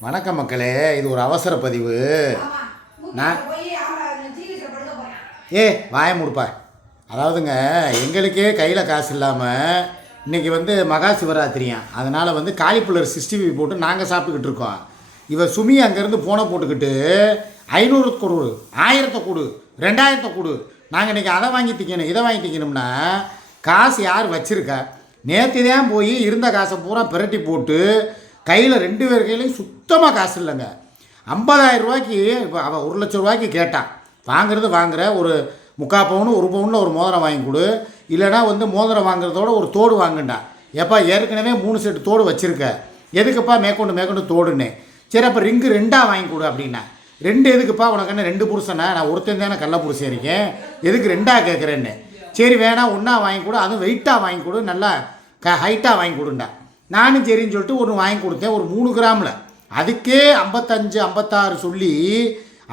வணக்கம் மக்களே இது ஒரு அவசர பதிவு. நான்- ஏ வாய முடுப்பா. அதாவதுங்க எங்களுக்கே கையில் காசு இல்லாமல் இன்றைக்கி வந்து மகா சிவராத்திரியாம். அதனால் வந்து காலிப்புள்ளர் சிக்ஸ்டி ஃபைவ் போட்டு நாங்கள் சாப்பிட்டுக்கிட்டு இருக்கோம். இவ சுமி அங்கேருந்து போனை போட்டுக்கிட்டு ஐநூறு கொடு ஆயிரத்தை கொடு ரெண்டாயிரத்தை கொடு. நாங்கள் இன்றைக்கி அதை வாங்கி திக்கணும் இதை வாங்கி திக்கணும்னா காசு யார் வச்சுருக்கா? நேற்று தான் போய் இருந்த காசை பூரா பிரட்டி போட்டு கையில் ரெண்டு பேர் கையிலையும் சுத்தமாக காசு இல்லைங்க. ஐம்பதாயிரம் ரூபாய்க்கு இப்போ அவள் ஒரு லட்ச ரூபாய்க்கு கேட்டான் வாங்குறது வாங்குற ஒரு முக்கால் பவுன் ஒரு பவுனில் ஒரு மோதிரம் வாங்கி கொடு. இல்லைனா வந்து மோதிரம் வாங்குறதோட ஒரு தோடு வாங்குண்டா. ஏப்பா ஏற்கனவே மூணு செட்டு தோடு வச்சுருக்க. எதுக்குப்பா மேற்கொண்டு மேற்கொண்டு தோடுன்னு? சரி அப்போ ரிங்கு ரெண்டாக வாங்கி கொடு அப்படின்னா. ரெண்டு எதுக்குப்பா? உனக்கு என்ன ரெண்டு புருஷனா? நான் ஒருத்தன் தானே கள்ள புருஷன் இருக்கேன். எதுக்கு ரெண்டாக கேட்குறேன்னு சரி வேணாம் ஒன்றா வாங்கி கொடு அதுவும் வெயிட்டாக வாங்கி கொடு நல்லா க ஹைட்டாக வாங்கி கொடுண்டா. நானும் சரின்னு சொல்லிட்டு ஒன்று வாங்கி கொடுத்தேன். ஒரு மூணு கிராமில். அதுக்கே ஐம்பத்தஞ்சு ஐம்பத்தாறு சொல்லி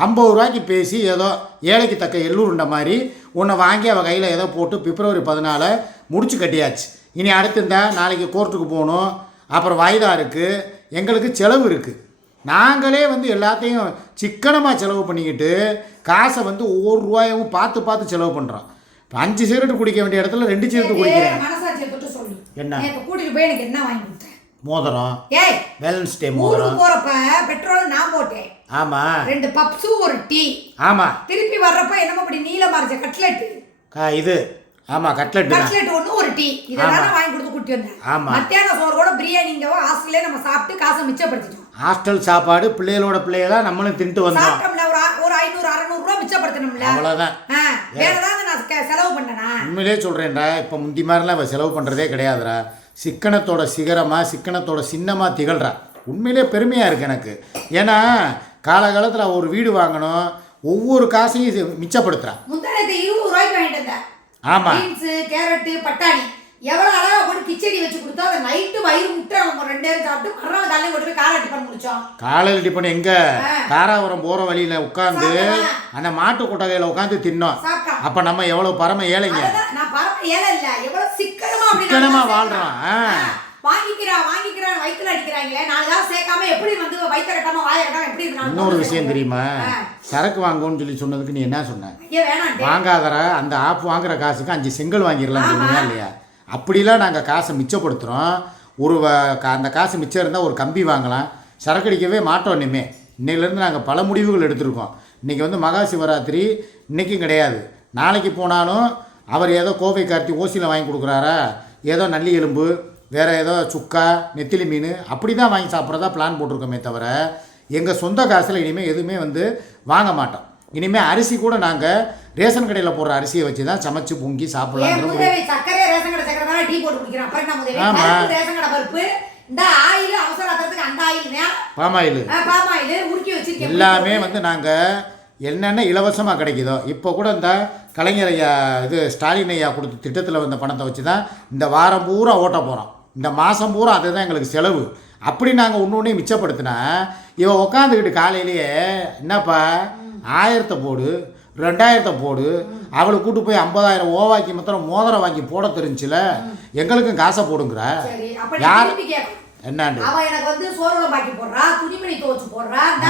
ஐம்பது ரூபாய்க்கு பேசி ஏதோ ஏழைக்கு தக்க எள்ளூருண்ட மாதிரி ஒன்றை வாங்கி அவள் கையில் ஏதோ போட்டு பிப்ரவரி பதினாலு முடிச்சு கட்டியாச்சு. இனி அடுத்து இந்த நாளைக்கு கோர்ட்டுக்கு போகணும். அப்புறம் வாய்தா இருக்குது எங்களுக்கு செலவு இருக்குது நாங்களே வந்து எல்லாத்தையும் சிக்கனமாக செலவு பண்ணிக்கிட்டு காசை வந்து ஒவ்வொரு ரூபாயும் பார்த்து பார்த்து செலவு பண்ணுறோம் இப்போ அஞ்சு சிகரெட் குடிக்க வேண்டிய இடத்துல ரெண்டு சிகரெட் குடிக்கிறேன். என்ன? நேத்து கூட்டிட்டு போய் எனக்கு என்ன வாங்கி கொடுத்தேன் மோதிரம். ஏய் வேலன்ஸ் டே மோதிரம். போறப்ப பெட்ரோல் நான் போட்டேன். ஆமாம் ரெண்டு பப்ஸு ஒரு டீ. ஆமாம் திருப்பி வர்றப்ப என்னமோ இப்படி நீல மறைச்ச கட்லெட் இது. ஆமாம் கட்லெட்டு தான். கட்லெட் ஒண்ணு ஒரு டீ. இதெல்லாம் வாங்கி கொடுத்து கூட்டி வந்தேன். ஆமா. மத்தியான சோறு கூட பிரியாணிங்கவோ ஹாஸ்டல்லே நம்ம சாப்பிட்டு காசை மிச்சப்படுத்திட்டோம். ஹாஸ்டல் சாப்பாடு பிள்ளைகளோட பிள்ளைகளா நம்மளும் தின்ட்டு வந்தோம். ஒரு ஐநூறு அறநூறு ரூபா மிச்சப்படுத்தணும்ல அவ்வளோதான் வேற ஏதாவது நான் செலவு பண்ணனா? உண்மையிலே சொல்கிறேன்டா இப்போ முந்தி மாதிரிலாம் இவ செலவு பண்ணுறதே கிடையாதுடா. சிக்கனத்தோட சிகரமாக சிக்கனத்தோட சின்னமாக திகழ்றா. உண்மையிலே பெருமையாக இருக்குது எனக்கு. ஏன்னா காலகாலத்தில் ஒரு வீடு வாங்கணும் ஒவ்வொரு காசையும் இது மிச்சப்படுத்துறா. முந்தானத்தை இருபது ரூபாய்க்கு வாங்கிட்டு வந்தேன். ஆமா. பீன்ஸு கேரட்டு பட்டாணி. எவ்வளோ அழகா போட்டு கிச்சடி வச்சு கொடுத்தா அதை நைட்டு வயிறு முட்டை நம்ம ரெண்டு பேரும் சாப்பிட்டு மறுநாள் காலையில் கொண்டு போய் காலை டிஃபன் முடிச்சோம் காலையில் டிஃபன் எங்கே. தாராபுரம் போகிற வழியில் உட்காந்து? அந்த மாட்டு கொட்டகையில் உட்காந்து தின்னோம் அப்போ நம்ம எவ்வளோ பரம ஏழைங்க நான் பரம ஏழை இல்ல எவ்வளவு சிக்கனமா அப்படி சிக்கனமா நல்லா வாழ்றோம், சேர்க்கிறோம். ஆ. ஆ, வாங்கிக்கிறா வாங்கிக்கிறா வயித்துல அடிக்கிறாங்களே நாலு காசு சேர்க்காம எப்படி வந்து வயிற்ற கட்டாம வாய கட்டாம எப்படி இன்னொரு விஷயம்? தெரியுமா. சரக்கு வாங்குன்னு சொல்லி சொன்னதுக்கு நீ என்ன சொன்ன வாங்காதரா அந்த ஆப் வாங்குற காசுக்கு அஞ்சு செங்கல் வாங்கிடலாம் சொன்னீங்க இல்லையா அப்படிலாம் நாங்கள் காசை மிச்சப்படுத்துகிறோம் ஒரு வ- கா- அந்த காசு மிச்சம் இருந்தால் ஒரு கம்பி வாங்கலாம். சரக்கு அடிக்கவே மாட்டோம் இனிமே. இன்னையிலேருந்து நாங்கள் பல முடிவுகள் எடுத்திருக்கோம். இன்றைக்கி வந்து மகா சிவராத்திரி இன்றைக்கும் கிடையாது. நாளைக்கு போனாலும் அவர் ஏதோ கோவை கார்த்தி ஓசியில் வாங்கி கொடுக்குறாரா? ஏதோ நல்லி எலும்பு வேறு ஏதோ சுக்கா நெத்திலி மீன் அப்படி தான் வாங்கி சாப்பிட்றதா பிளான் போட்டிருக்கோமே தவிர எங்கள் சொந்த காசில் இனிமேல் எதுவுமே வந்து வாங்க மாட்டோம். இனிமேல் அரிசி கூட நாங்கள் ரேஷன் கடையில் போடுற அரிசியை வச்சு தான் சமைச்சு பொங்கி ஏன் சாப்பிடலாங்கிற ஒரு- முதவி சர்க்கரை ரேஷன் கடை சக்கரை தானே டீ போட்டு குடிக்கிறேன் அப்புறம் என்ன முதவி ஆமா. பருப்பு ரேஷன் கடை பருப்பு இந்த ஆயில் அவசர ஆத்திரத்துக்கு அந்த ஆயில் பாமாயில் பாம் ஆயில். உருக்கி வச்சிருக்கேன். எல்லாமே வந்து நாங்கள் என்னென்ன இலவசமாக கிடைக்குதோ இப்போ கூட இந்த கலைஞர் ஐயா இது ஸ்டாலின் ஐயா கொடுத்த திட்டத்தில் வந்த பணத்தை வச்சு தான் இந்த வாரம் பூரா ஓட்ட போகிறோம் இந்த மாதம் பூரா அதுதான் எங்களுக்கு செலவு. அப்படி நாங்கள் ஒன்று ஒன்றே மிச்சப்படுத்தினா இவன் உக்காந்துக்கிட்டு காலையிலேயே என்னப்பா ஆயிரத்தை போடு ரெண்டாயிரத்தை போடு. அவளை கூட்டு போய் ஐம்பதாயிரம் ஓவாக்கி மாத்திரம் மோதிரம் வாங்கி போட தெரிஞ்சுல. எங்களுக்கும் காசை போடுங்கிற. யார்? என்னாண்டு? அவ எனக்கு வந்து சோறுல பாக்கி போடுறா துணிமணி துவச்சு போடுறா. இந்த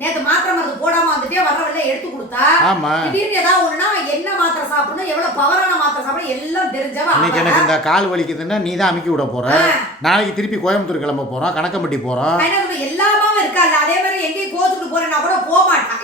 நேத்து மாத்திரை மருந்து போடாம வந்துட்டே வர்ற வழியில எடுத்து கொடுத்தா ஆமா. திடீர்னு ஏதாவது ஒண்ணுனா என்ன மாத்திரை சாப்பிடணும் எவ்வளவு பவரான மாத்திரை சாப்பிடணும் எல்லாம் தெரிஞ்சவ இன்னைக்கு அவ. எனக்கு இந்த கால் வலிக்குதுன்னா நீ தான் அமுக்கி விட போற. நாளைக்கு திருப்பி கோயம்புத்தூர் கிளம்ப போறோம் கணக்கம்பட்டி போறோம். எல்லாமே இருக்காது அதே மாதிரி எங்கேயும் கோச்சுட்டு போறேன்னா கூட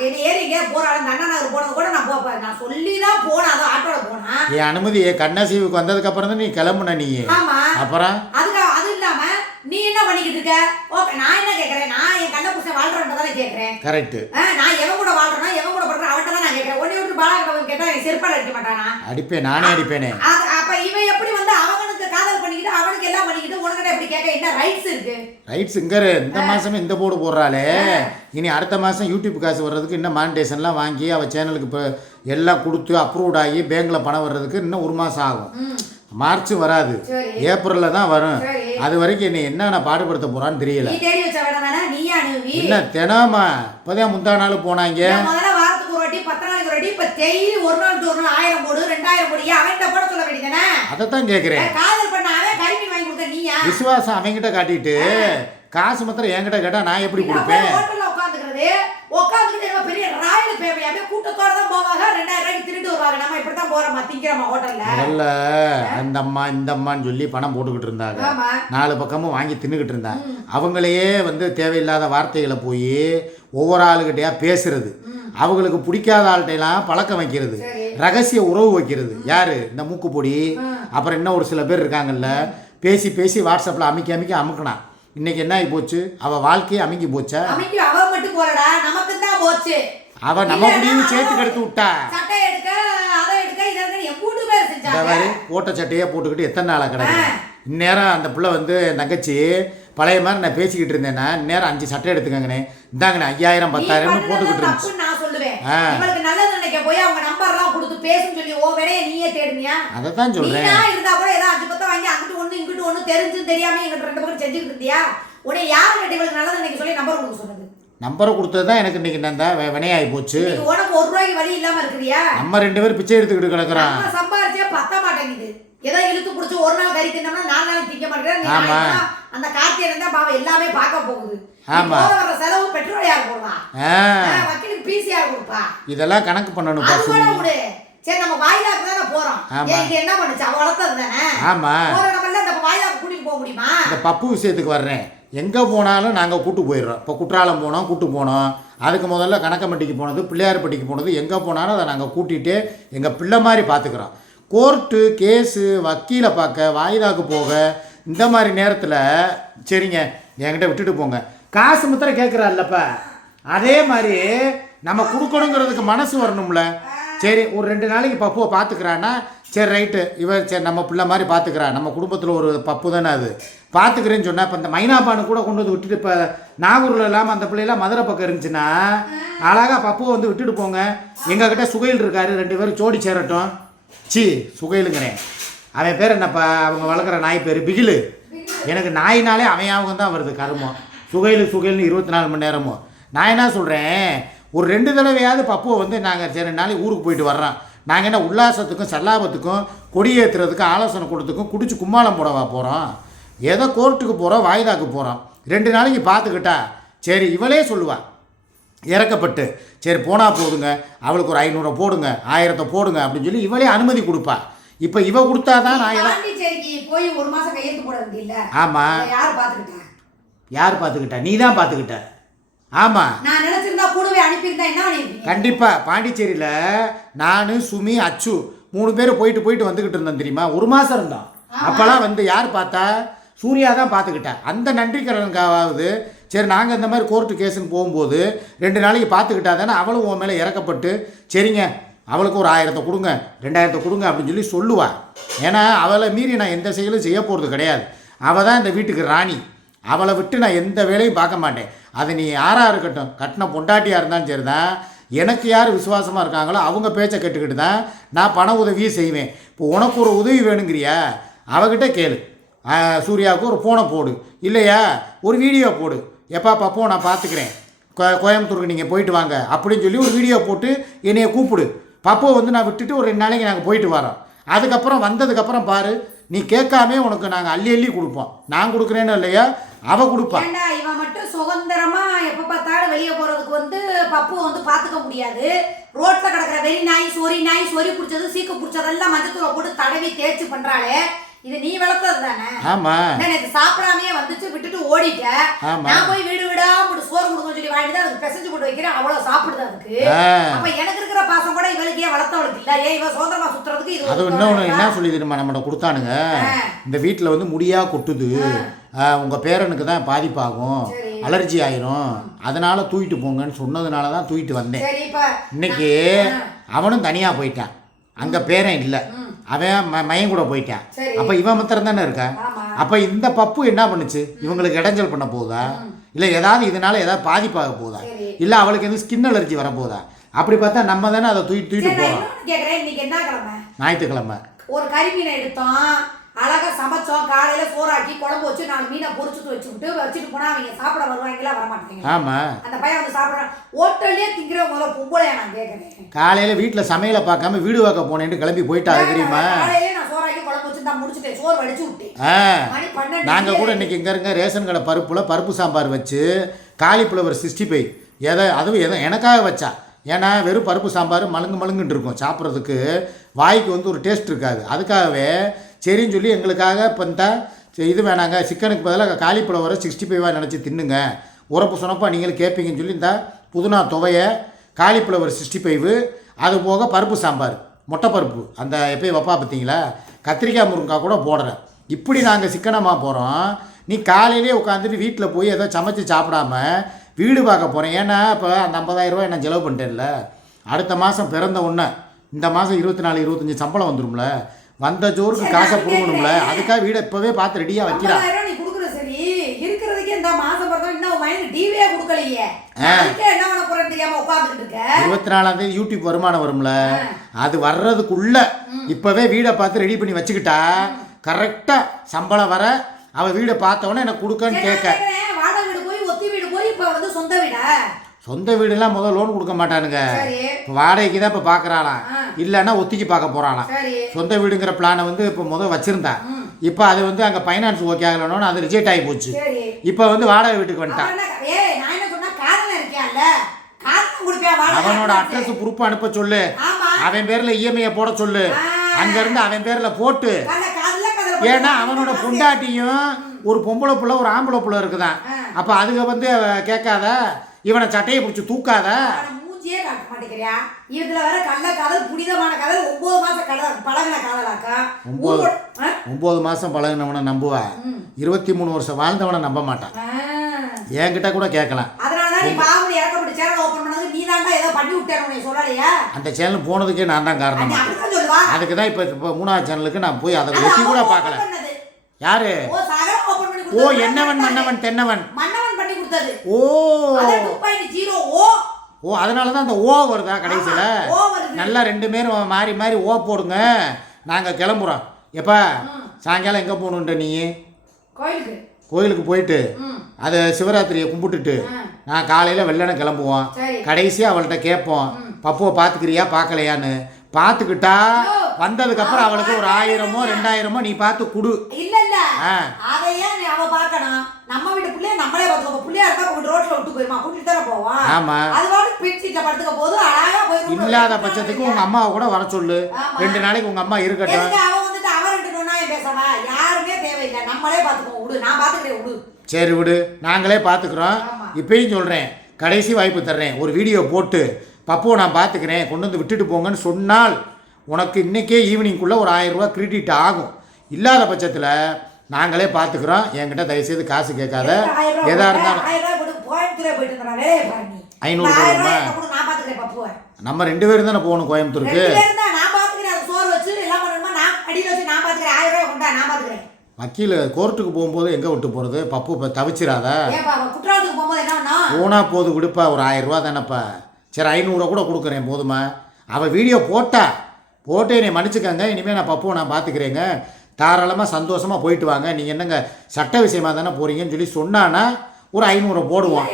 ஏறி எங்கேயா போறாள். அண்ணா நகர் போனது கூட நான் போப்பேன். நான் சொல்லி தான் போனேன். அதான் ஆட்டோல போனா என் அனுமதி கண்ணசீவுக்கு வந்ததுக்கு அப்புறம் தான் நீ கிளம்புன நீ. ஆமா. அப்புறம்? அதுக்கு அது இல்லாம நீ என்ன பண்ணிக்கிட்டு இருக்க? ஓகே நான் என்ன கேக்குறேன்? நான் என் கண்ண புருஷன் வாழ்றேன் தானே கேக்குறேன். கரெக்ட் நான் எவன் கூட வாழ்றேனா எவன் கூட பண்றேன் அவன்கிட்ட தான் நான் கேட்கறேன் ஒன்னே விட்டு பாலாகிட்ட கேட்டா செருப்பால அடிக்க மாட்டானா? அடிப்பேன் நானே அடிப்பேனே. அப்ப இவன் எப்படி வந்து பண்ணிக்கிட்டு அவனுக்கு எல்லாம் பண்ணிக்கிட்டு உனக்கிட்ட எப்படி கேட்க என்ன ரைட்ஸ் இருக்கு? ரைட் சிங்கர் இந்த மாசமே இந்த போர்டு போடுறாளே. இனி அடுத்த மாசம் யூடியூப் காசு வர்றதுக்கு இன்னும் மானிட்டேஷன்லாம் வாங்கி அவ சேனலுக்கு இப்போ எல்லாம் கொடுத்து அப்ரூவ்ட் ஆகி பேங்க்ல பணம் வர்றதுக்கு இன்னும் ஒரு மாசம் ஆகும். மார்ச் வராது. ஏப்ரல்ல தான் வரும். அது வரைக்கும் என்னை என்னென்ன பாடுபடுத்த போறான்னு தெரியல. என்ன தினமா. இப்போதான் முந்தா நாள் போனாங்க நான் முதல்ல வாரத்துக்கு ஒரு வாட்டி பத்து நாளைக்கு ஒரு வாட்டி இப்ப டெய்லி ஒரு நாள் ஒரு நாள் ஆயிரம் போடு ரெண்டாயிரம் போடு. ஏன் அவன்கிட்ட போட சொல்ல வேண்டியதானே அதைத்தான் கேட்குறேன் காதல் பண்ண அவன் கருமி வாங்கி கொடுத்த நீயா? விசுவாசம் அவங்கிட்ட காட்டிட்டு காசு மாத்திரம் என்கிட்ட கேட்டால் நான் எப்படி கொடுப்பேன்? ஹோட்டல்ல உட்காந்துக்கிறது உட்காந்துக்கிட்டு நம்ம பெரிய ராயல் அப்படியே கூட்டத்தோட தான் போவாங்க. ரெண்டாயிரம் ரூபாய்க்கு திருட்டு வருவாங்க. நம்ம இப்படி தான் போறோமா? திங்கிறோமா ஹோட்டல்ல? முதல்ல அந்த அம்மா இந்த அம்மான்னு சொல்லி பணம் போட்டுக்கிட்டு இருந்தாங்க. நாலு பக்கமும் வாங்கி தின்னுக்கிட்டு இருந்தாங்க. அவங்களையே வந்து தேவையில்லாத வார்த்தைகளை போய் ஒவ்வொரு ஆளுகிட்டயா பேசுறது. அவங்களுக்கு பிடிக்காத ஆள்கிட்டையெல்லாம் பழக்கம் வைக்கிறது. ரகசிய உறவு வைக்கிறது. யாரு? இந்த மூக்குப்பொடி. அப்புறம் இன்னும் ஒரு சில பேர் இருக்காங்கல்ல. பேசி பேசி வாட்ஸ்அப்பில் அமைக்க அமைக்க அமுக்கினான் இன்னைக்கு என்ன ஆகி போச்சு? அவள் வாழ்க்கையே போச்சா? அமைக்கு அவ போச்சு. அவள் நம்ம முடியும் சேர்த்து கெடுத்து விட்டா? இந்த மாதிரி போட்ட சட்டையே போட்டுக்கிட்டு எத்தனை நாளாக கிடக்கு? இந்நேரம் அந்த பிள்ளை வந்து தங்கச்சி பழைய மாதிரி நான் பேசிக்கிட்டு இருந்தேன்னா இந்நேரம் அஞ்சு சட்டை எடுத்துக்கங்கண்ணே. இந்தாங்கண்ணே ஐயாயிரம் பத்தாயிரம்னு போட்டுக்கிட்டு இருந்துச்சு. இவளுக்கு நல்லது நினைக்க போய் அவங்க நம்பர்லாம் கொடுத்து பேசுன்னு சொல்லி ஓ விடைய நீயே தேடுனியா? அதை தான் சொல்கிறேன் நீயா இருந்தா கூட ஏதோ அஞ்சு பத்தம் வாங்கி அங்கிட்டு ஒண்ணு இங்கிட்டு ஒண்ணு தெரிஞ்சு தெரியாம எங்கிட்ட ரெண்டு பக்கம் செஞ்சுக்கிட்டு இருந்தியா? உடனே யாரு கிட்ட இவளுக்கு நல்லது நினைக்க சொல்லி நம்பர் கொடுக்க சொன்னது? நம்பரை கொடுத்தது தான் எனக்கு இன்னைக்கு நான் தான் வினையாகி போச்சு. உனக்கு ஒரு ரூபாய்க்கு வழி இல்லாம இருக்கிறியா? நம்ம ரெண்டு பேரும் பிச்சை எடுத்துக்கிட்டு கிடக்குறோம். சம்பாரிச்சே பத்த மாட்டேங்குது. ஏதோ இழுத்து பிடிச்சி ஒரு நாள் கறி தின்னோம்னா நாலு நாள் திங்க மாட்டேங்கிற நீ ஆமா. நாளைக்கு தான் அந்த கார்த்திகை தான் பாவம் எல்லாமே பார்க்க போகுது. ஆமா. வர செலவு பெட்ரோல் யார் போடுவா வக்கீலுக்கு பீஸ் யார் கொடுப்பா. இதெல்லாம் கணக்கு பண்ணணும் அது கூட விடு. சரி நம்ம வாயிலாக்கு தானே போறோம். ஆமா. என்ன பண்ணுச்சு? அவ வளர்த்தது தானே? ஆமாம் போற நம்மள இந்த வாயிலாக்கு கூட்டிட்டு போக முடியுமா? இந்த பப்பு விஷயத்துக்கு வர்றேன். எங்கே போனாலும் நாங்கள் கூட்டு போயிடுறோம். இப்போ குற்றாலம் போனோம் கூட்டு போனோம். அதுக்கு முதல்ல கணக்கம்பட்டிக்கு போனது பிள்ளையார்பட்டிக்கு போனது. எங்கே போனாலும் அதை நாங்கள் கூட்டிகிட்டு எங்கள் பிள்ளை மாதிரி பார்த்துக்குறோம். கோர்ட்டு கேஸு வக்கீலை பார்க்க வாய்தாக்கு போக இந்த மாதிரி நேரத்தில் சரிங்க என்கிட்ட விட்டுட்டு போங்க. காசு முத்திர கேட்குறாள்லப்ப அதே மாதிரி நம்ம கொடுக்கணுங்கிறதுக்கு மனசு வரணும்ல. சரி ஒரு ரெண்டு நாளைக்கு பப்புவை பார்த்துக்கிறான்னா சரி ரைட்டு இவர் சரி நம்ம பிள்ளை மாதிரி பார்த்துக்கிறா நம்ம குடும்பத்தில் ஒரு பப்பு தானே அது. பார்த்துக்கிறேன்னு சொன்னால் இப்போ இந்த மைனாபானு கூட கொண்டு வந்து விட்டுட்டு இப்போ நாகூரில் இல்லாமல் அந்த பிள்ளைலாம் மதுரை பக்கம் இருந்துச்சுன்னா அழகாக பப்புவை வந்து விட்டுட்டு போங்க. எங்ககிட்ட சுகையில் இருக்காரு ரெண்டு பேரும் ஜோடி சேரட்டும். சி சுகைலுங்கிறேன் அவன் பேர் என்னப்பா? அவங்க வளர்க்குற நாய் பேர் பிகிலு. எனக்கு நாயினாலே அவன் ஞாபகம் தான் வருது கருமம். சுகைலு சுகைல்னு இருபத்தி நாலு மணி நேரமும். நான் என்ன சொல்கிறேன் ஒரு ரெண்டு தடவையாவது பப்புவை வந்து நாங்கள் சரி ரெண்டு நாளைக்கு ஊருக்கு போயிட்டு வர்றோம். நாங்கள் என்ன உல்லாசத்துக்கும் சல்லாபத்துக்கும் கொடியேற்றுறதுக்கும் ஆலோசனை கொடுத்துக்கும் குடிச்சு கும்மாளம் போடவா போகிறோம் ஏதோ கோர்ட்டுக்கு போகிறோம் வாய்தாக்கு போகிறோம் ரெண்டு நாளைக்கு பார்த்துக்கிட்டா சரி இவளே சொல்லுவா. இறக்கப்பட்டு சரி போனால் போதுங்க அவளுக்கு ஒரு ஐநூறை போடுங்க ஆயிரத்தை போடுங்க அப்படின்னு சொல்லி இவளே அனுமதி கொடுப்பா. இப்போ இவ கொடுத்தாதான் நான் போய் ஒரு மாசம் கையெழுத்து போட ஆமாம் யார் பாத்துக்கிட்டா யார் பார்த்துக்கிட்டா? நீ தான் பார்த்துக்கிட்ட. ஆமாம் நான் நினைச்சிருந்தா கூடவே அனுப்பியிருந்தா என்ன பண்ணிருப்பீங்க கண்டிப்பாக பாண்டிச்சேரியில் நான் சுமி அச்சு மூணு பேர் போயிட்டு போயிட்டு வந்துக்கிட்டு இருந்தோம் தெரியுமா? ஒரு மாதம் இருந்தோம். அப்போல்லாம் வந்து யார் பார்த்தா? சூர்யா தான் பார்த்துக்கிட்டா. அந்த நன்றிக்கரனுக்காவது சரி நாங்கள் இந்த மாதிரி கோர்ட்டு கேஸுன்னு போகும்போது ரெண்டு நாளைக்கு பார்த்துக்கிட்டா தானே அவளும் உன் மேலே இறக்கப்பட்டு சரிங்க அவளுக்கு ஒரு ஆயிரத்தை கொடுங்க ரெண்டாயிரத்தை கொடுங்க அப்படின்னு சொல்லி சொல்லுவா. ஏன்னா அவளை மீறி நான் எந்த செயலும் செய்ய போகிறது கிடையாது. அவள் தான் இந்த வீட்டுக்கு ராணி. அவளை விட்டு நான் எந்த வேலையும் பார்க்க மாட்டேன். அது நீ யாராக இருக்கட்டும் கட்டின பொண்டாட்டியாக இருந்தாலும் சரி தான் எனக்கு யார் விசுவாசமாக இருக்காங்களோ அவங்க பேச்சை கேட்டுக்கிட்டு தான் நான் பண உதவியே செய்வேன். இப்போ உனக்கு ஒரு உதவி வேணுங்கிறியா? அவகிட்ட கேளு. சூர்யாவுக்கு ஒரு ஃபோனை போடு. இல்லையா? ஒரு வீடியோ போடு. எப்பா பப்போ நான் பார்த்துக்கிறேன் கோ கோயம்புத்தூருக்கு நீங்கள் போயிட்டு வாங்க. அப்படின்னு சொல்லி ஒரு வீடியோ போட்டு என்னையை கூப்பிடு. பப்போ வந்து நான் விட்டுட்டு ஒரு ரெண்டு நாளைக்கு நாங்கள் போயிட்டு வரோம். அதுக்கப்புறம் வந்ததுக்கப்புறம் பாரு நீ கேட்காமே உனக்கு நாங்கள் அள்ளி அள்ளி கொடுப்போம். நான் கொடுக்குறேன்னு இல்லையா? அவள் கொடுப்பா. இவன் மட்டும் சுதந்திரமா எப்ப பார்த்தாலும் வெளியே போறதுக்கு வந்து பப்பு வந்து பாத்துக்க முடியாது. ரோட்ல கிடக்குற வெறி நாய் சொறி நாய் சொறி பிடிச்சது சீக்கு பிடிச்சதெல்லாம் மஞ்சத்தூரை போட்டு தடவி தேய்ச்சி பண்றாளே. இது நீ வளர்த்தது தானே? ஆமாம் நேற்று சாப்பிடாமையே வந்துச்சு விட்டுட்டு ஓடிட்ட ஆமா. நான் போய் வீடு வீடா போட்டு சோறு கொடுங்கன்னு சொல்லி வாங்கிட்டு தான் அதுக்கு பிசைஞ்சு போட்டு வைக்கிறேன். அவ்வளவு சாப்பிடுது அதுக்கு. அப்ப எனக்கு இருக்கிற பாசம் கூட இவளுக்கு ஏன் வளர்த்தவளுக்கு இல்ல? ஏன் இவன் சுதந்திரமா சுத்துறதுக்கு இது அது ஒரு இன்னொன்று என்ன. சொல்லி தெரியுமா நம்மகிட்ட கொடுத்தானுங்க. இந்த வீட்டில் வந்து முடியாக கொட்டுது. உங்கள் பேரனுக்கு தான் பாதிப்பாகும். அலர்ஜி ஆயிரும். அதனால் தூக்கிட்டு போங்கன்னு சொன்னதுனால தான் தூக்கிட்டு வந்தேன். இன்னைக்கு அவனும் தனியாக போயிட்டான். அங்கே பேரன் இல்லை. அவன் ம மயன் கூட போயிட்டான். அப்போ இவன் மாத்திரம் தானே இருக்கான் அப்போ இந்த பப்பு என்ன பண்ணுச்சு? இவங்களுக்கு இடைஞ்சல் பண்ண போகுதா இல்லை ஏதாவது இதனால ஏதாவது பாதிப்பாக போகுதா. இல்லை அவளுக்கு எதுவும் ஸ்கின் அலர்ஜி வர போகுதா அப்படி பார்த்தா நம்ம தானே அதை தூக்கி தூக்கிட்டு போகிறோம் ஞாயிற்றுக்கிழமை. ஒரு கறிமீனை எடுத்தோம். அழகா சமைச்சோம். காலையில சோறாக்கி குழம்பு வச்சு நாலு மீனை பொரிச்சுட்டு வச்சுக்கிட்டு வச்சுட்டு போனா அவங்க சாப்பிட வருவாங்களா வர மாட்டாங்க ஆமாம் அந்த பையன் வந்து சாப்பிடுறான் ஹோட்டல்லே திங்கிற முதல்ல பொம்பளையா நான் கேட்கறேன் காலையில் வீட்டில் சமையலை பார்க்காம வீடு பார்க்க போனேன்ட்டு கிளம்பி போயிட்டா தெரியுமா? காலையிலே நான் சோறாக்கி குழம்பு வச்சு இந்த முடிச்சுட்டேன். சோறு வடிச்சு விட்டேன். ஆ. மணி பன்னெண்டு நாங்கள் கூட இன்னைக்கு இங்கே இருங்க ரேஷன் கடை பருப்பில் பருப்பு சாம்பார் வச்சு காலிஃப்ளவர் சிக்ஸ்டி ஃபைவ். எதை அதுவும் எதை எனக்காக வச்சா. ஏன்னா வெறும் பருப்பு சாம்பார் மழுங்கு மழுங்குன்னு இருக்கும் சாப்பிட்றதுக்கு. வாய்க்கு வந்து ஒரு டேஸ்ட் இருக்காது. அதுக்காகவே சரின்னு சொல்லி எங்களுக்காக இப்போ இந்த இது வேணாங்க. சிக்கனுக்கு பதிலாக காலிஃப்ளவரை சிக்ஸ்டி ஃபைவாக நினச்சி தின்னுங்க. உரப்பு சொன்னப்பா நீங்களும் கேட்பீங்கன்னு சொல்லி இந்த புதினா துவையை காலிஃப்ளவர் சிக்ஸ்டி ஃபைவு அது போக பருப்பு சாம்பார் முட்டை பருப்பு அந்த எப்பயும் வைப்பா பார்த்தீங்களா? கத்திரிக்காய் முருங்காய் கூட போடுறேன். இப்படி நாங்கள் சிக்கனமாக போகிறோம் நீ காலையிலே உட்காந்துட்டு வீட்டில் போய் ஏதோ சமைச்சு சாப்பிடாம வீடு பார்க்க போகிறேன் ஏன்னா இப்போ அந்த 50000 ரூபாய் நான் செலவு பண்ணிட்டேன்ல. அடுத்த மாதம் பிறந்த ஒன்று இந்த மாதம் இருபத்தி நாலு இருபத்தஞ்சி சம்பளம் வந்துரும்ல. வந்த ஜோருக்கு காசை புடுங்கணும்ல. கேட்கிறேன். அதுக்காக வீடை இப்போவே பார்த்து ரெடியாக வைக்கிறா. நீ கொடுக்குற சரி. இருக்கிறதுக்கே இந்த மாசம் பிறந்தா இன்னும் மைண்ட் டிவியே கொடுக்கலையே. என்ன பண்ண போறேன்னு தெரியாம உட்காந்துட்டு இருக்க? இருபத்தி நாலாம் தேதி யூடியூப் வருமானம் வரும்ல. அது வர்றதுக்குள்ள இப்போவே வீடை பார்த்து ரெடி பண்ணி வச்சுக்கிட்டா கரெக்டாக சம்பளம் வர அவள் வீடை பார்த்தவொடனே எனக்கு கொடுக்கன்னு கேட்க. வாடகை வீடு போய் ஒத்தி வீடு போய் இப்ப வந்து சொந்த வீடா? சொந்த வீடுலாம் முதல் லோன் கொடுக்க மாட்டானுங்க. இப்போ வாடகைக்கு தான் இப்போ பார்க்குறாளாம். இல்லைன்னா ஒத்திக்கு பார்க்க போகிறாளாம் சொந்த வீடுங்கிற பிளானை வந்து இப்போ முதல் வச்சுருந்தா. ம். இப்போ அது வந்து அங்கே ஃபைனான்ஸ் ஓகே ஆகலன்னு அது ரிஜெக்ட் ஆகி போச்சு. இப்போ வந்து வாடகை வீட்டுக்கு வந்துட்டான். அவனோட? அட்ரஸ் ப்ரூஃப் அனுப்ப சொல்லு. அவன் பேரில் இஎம்ஐயை போட சொல்லு. அங்கேருந்து அவன் பேரில் போட்டு. ஏன்னா அவனோட பொண்டாட்டியும் ஒரு பொம்பளை புள்ள ஒரு ஆம்பளை புள்ள இருக்குதான். அப்போ அதுக வந்து கேட்காத. இவனை சட்டையை பிடிச்சி தூக்காத. மூஞ்சியே காட்ட மாட்டேங்கிறியா? இதுல வேற கள்ள காதல் புனிதமான காதல் ஒன்பது மாசம் கடல் பழகின காதலாக்கா? ஒன்பது. ஒம்பது மாதம் பழகினவனை நம்புவா. இருபத்தி மூணு வருஷம் வாழ்ந்தவனை நம்ப மாட்டான். என்கிட்ட கூட கேட்கலாம் அந்த சேனல் போனதுக்கே நான் தான் காரணமா. அதுக்கு தான் இப்போ இப்போ மூணாவது சேனலுக்கு நான் போய் அதை ஒட்டி கூட பார்க்கல. யாரு? ஓ என்னவன் மன்னவன் தென்னவன். கொடுத்தது ஓ. அதான் 2.0 ஓ. ஓ அதனால தான் அந்த ஓ வருதா கடைசியில். நல்லா ரெண்டு பேரும் மாறி மாறி ஓ போடுங்க. நாங்கள் கிளம்புறோம். எப்பா. சாயங்காலம் எங்கே போகணுன்ற நீ? கோயிலுக்கு. கோயிலுக்கு போயிட்டு அதை சிவராத்திரியை கும்பிட்டுட்டு. நான் காலையில் வெள்ளனை கிளம்புவோம். கடைசியாக அவள்கிட்ட கேட்போம். பப்புவை பார்த்துக்கிறியா? பார்க்கலையான்னு. பார்த்துக்கிட்டா ஐயோ. வந்ததுக்கப்புறம் அவளுக்கு ஒரு ஆயிரமோ ரெண்டாயிரமோ நீ பார்த்து கொடு. இல்ல இல்ல. அதையே நீ அவ பார்க்கணும். நம்ம வீட்டு பிள்ளைய நம்மளே பார்த்துக்கோ. பிள்ளையா இருக்கா உங்க ரோட்ல விட்டு போயிருமா? கூட்டிட்டு தானே போவான். ஆமா. அது பாட்டு பின் சீட்ல படுத்துக்க போது அழகா போயிரும் இல்லாத பட்சத்துக்கு உங்கள் அம்மாவை கூட வர சொல்லு. ரெண்டு நாளைக்கு உங்கள் அம்மா இருக்கட்டும். அவ வந்துட்டு அவ ரெண்டு நொண்ணாயம் பேசவா யாருமே தேவையில்லை. நம்மளே பார்த்துக்கோ விடு நான் பார்த்துக்கிறேன் விடு சரி விடு. நாங்களே பார்த்துக்குறோம். இப்பயும் சொல்கிறேன் கடைசி வாய்ப்பு தர்றேன். ஒரு வீடியோ போட்டு பப்புவை நான் பார்த்துக்கிறேன். கொண்டு வந்து விட்டுட்டு போங்கன்னு சொன்னால் உனக்கு இன்றைக்கே ஈவினிங்குள்ளே ஒரு ஆயிரம் ரூபாய் கிரெடிட் ஆகும். இல்லாத பட்சத்தில் நாங்களே பார்த்துக்குறோம் என்கிட்ட தயவுசெய்து காசு கேட்காத. ஆயிரம் ரூபாய் எதா கொடுங்க, இருந்தாலும் ஆயிரம் ரூபாய் கொடுத்து கோயம்புத்தூரே போயிட்டு இருந்தா வேலையை பாரு நீ ஐநூறு இந்த ஆயிரம் போடுமா? ரூபாய். எனக்கு கொடு, நான் பார்த்துக்கிறேன் பப்புவை நம்ம ரெண்டு பேரும் தானே போகணும் கோயம்புத்தூருக்கு? வக்கீல் கோர்ட்டுக்கு போகும்போது எங்கே விட்டு போகிறது பப்பு இப்போ தவிச்சிடாத ஏன்பா அவ குற்றாலத்துக்கு போகும்போது என்ன பண்ணோம் போனா போது விடுப்பா ஒரு ஆயிரம் ரூபா தானேப்பா. சரி ஐநூறுரூவா கூட கொடுக்குறேன் போதுமா? அவள் வீடியோ போட்டா. போட்டு என்னை மன்னிச்சுக்கங்க. இனிமேல் நான் பப்புவை நான் பார்த்துக்கிறேங்க தாராளமாக சந்தோஷமாக போயிட்டு வாங்க. நீங்கள் என்னங்க சட்ட விஷயமா தானே போகிறீங்கன்னு சொல்லி சொன்னான்னா ஒரு ஐநூறு போடுவோம்.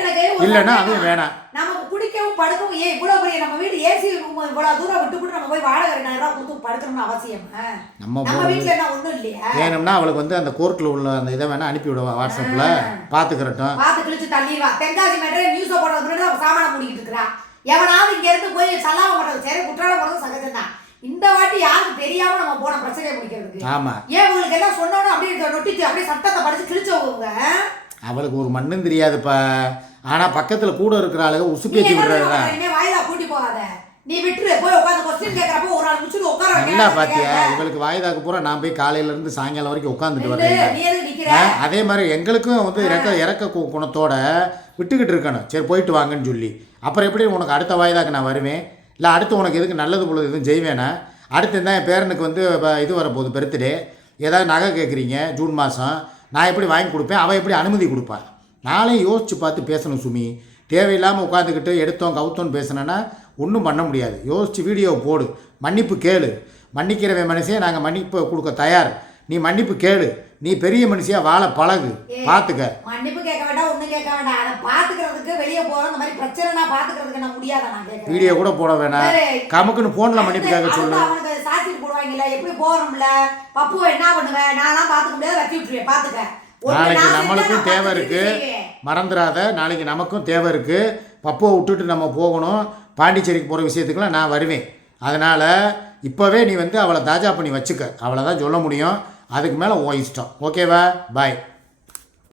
இல்லைன்னா. அதுவும் வேணாம். நமக்கு குடிக்கவும் படுக்கவும் ஏன் இவ்வளவு பெரிய நம்ம வீடு ஏசி இவ்வளவு தூரம் விட்டு விட்டு நம்ம போய் வாடகை ரெண்டாயிரம் கொடுத்து படுக்கணும்னு அவசியம். நம்ம வீட்டுல என்ன ஒண்ணும் இல்லையா? வேணும்னா அவளுக்கு வந்து அந்த கோர்ட்டில் உள்ள அந்த இதை வேணால் அனுப்பி விடுவா வாட்ஸ்அப்பில் பார்த்துக்கிறட்டும் பார்த்து கிழிச்சு தள்ளிடுவா தென்காசி மேட்டரே நியூஸ் போடுறது சாமான மூடிக்கிட்டு இருக்கிறா. எவனாவது இங்க இருந்து போய் சல்லாம பண்றது சரி குற்றாலம் போறது சகஜம் தான் இந்த வாட்டி யாருக்கு தெரியாம நம்ம போன பிரச்சனையை முடிக்கிறதுக்கு? ஆமாம் ஏன் உங்களுக்கு எல்லாம் சொன்னோன்னு அப்படியே நொட்டிச்சு அப்படியே சட்டத்தை படிச்சு கிழிச்சவங்க அவளுக்கு ஒரு மண்ணும் தெரியாதுப்பா. ஆனால் பக்கத்தில் கூட இருக்கிற ஆளுங்க நீ உசுப்பேத்தி என்ன விடுறது தான். பண்ணுவ? இனிமே கூட்டி போகாத. நீ விட்டுரு போய் உட்காந்து கொஸ்டின் கேட்கறப்போ ஒரு ஆள் முடிச்சுட்டு உட்கார நல்லா பாத்தியா. இவளுக்கு வாய்தாக்கு பூரா நான் போய் காலையில இருந்து சாயங்காலம் வரைக்கும் உட்காந்துட்டு ஆ, அதே மாதிரி எங்களுக்கும் வந்து இறக்க இறக்க குணத்தோட விட்டுக்கிட்டு இருக்கணும். சரி போயிட்டு வாங்கன்னு சொல்லி. அப்புறம் எப்படி உனக்கு அடுத்த வாய்தாக்கு நான் வருவேன்? இல்லை அடுத்து உனக்கு எதுக்கு நல்லது போல எதுவும் செய்வேனா அடுத்து என்ன என் பேரனுக்கு வந்து இது வரப்போகுது பர்த்டே ஏதாவது நகை கேட்குறீங்க ஜூன் மாதம் நான் எப்படி வாங்கி கொடுப்பேன்? அவள் எப்படி அனுமதி கொடுப்பாள் நானே யோசித்து பார்த்து பேசணும் சுமி. தேவையில்லாமல் உட்காந்துக்கிட்டு எடுத்தோம் கவுத்தோன்னு பேசினேன்னா ஒன்றும் பண்ண முடியாது. யோசித்து வீடியோ போடு. மன்னிப்பு கேளு. மன்னிக்கிறவன் மனுஷன் நாங்கள் மன்னிப்பு கொடுக்க தயார். நீ மன்னிப்பு கேளு. நீ பெரிய மனுஷியா வாழ பழகு. பார்த்துக்க மன்னிப்பு கேட்க வேண்டாம் ஒண்ணும் கேட்க வேண்டாம். அதை பாத்துக்கிறதுக்கு வெளியே போறோம். இந்த மாதிரி பிரச்சனை பாத்துக்கிறதுக்கு நான் முடியாத நான் கேட்கறேன். வீடியோ கூட போட வேணாம். கமுக்குன்னு ஃபோனில் மன்னிப்பு கேட்க சொல்லு அவனுக்கு சாட்சி போடுவா போவாங்கல்ல எப்படி போறோம்ல? பப்புவை என்ன பண்ணுவேன்? நான்லாம் பார்த்துக்க முடியாது வச்சு விட்டுருவேன். பார்த்துக்க நாளைக்கு நான் நம்மளுக்கும் நான் தேவை பார்த்து இருக்கு. திருப்பி செய்வேன். மறந்துடாத நாளைக்கு நமக்கும் தேவை இருக்கு. பப்புவை விட்டுட்டு நம்ம போகணும். பாண்டிச்சேரிக்கு போகிற விஷயத்துக்குலாம் நான் வருவேன். அதனால் இப்போவே நீ வந்து அவளை தாஜா பண்ணி வச்சுக்க. அவளை தான் சொல்ல முடியும். அதுக்கு மேலே உன் இஷ்டம். ஓகேவா பாய்